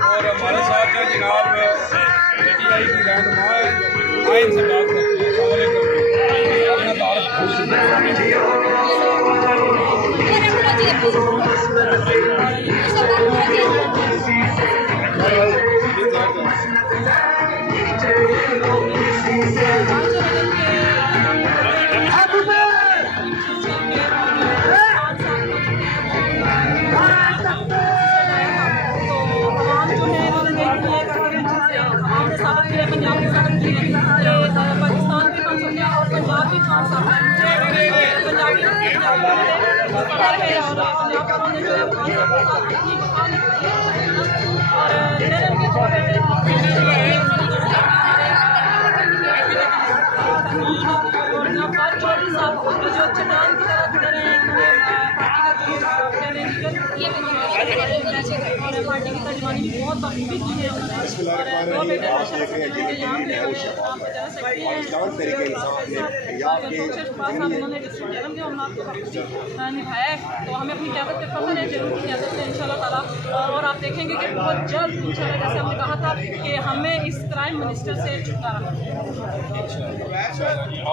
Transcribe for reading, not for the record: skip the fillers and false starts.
और हमारे साथ है जनाब PTI की रहनुमा आइन से बात करते पाकिस्तान भी बन सकते हैं और पंजाब भी बन सकते हैं। पार्टी की तर्जमानी भी बहुत बखूबी की है निभाया है, तो हमें अपनी क़यादत पे फख्र है, जरूर की क़यादत से इंशाअल्लाह ताला। और आप देखेंगे कि बहुत जल्द इंशाअल्लाह, जैसे हमने कहा था कि हमें इस क्राइम मिनिस्टर से छुटकारा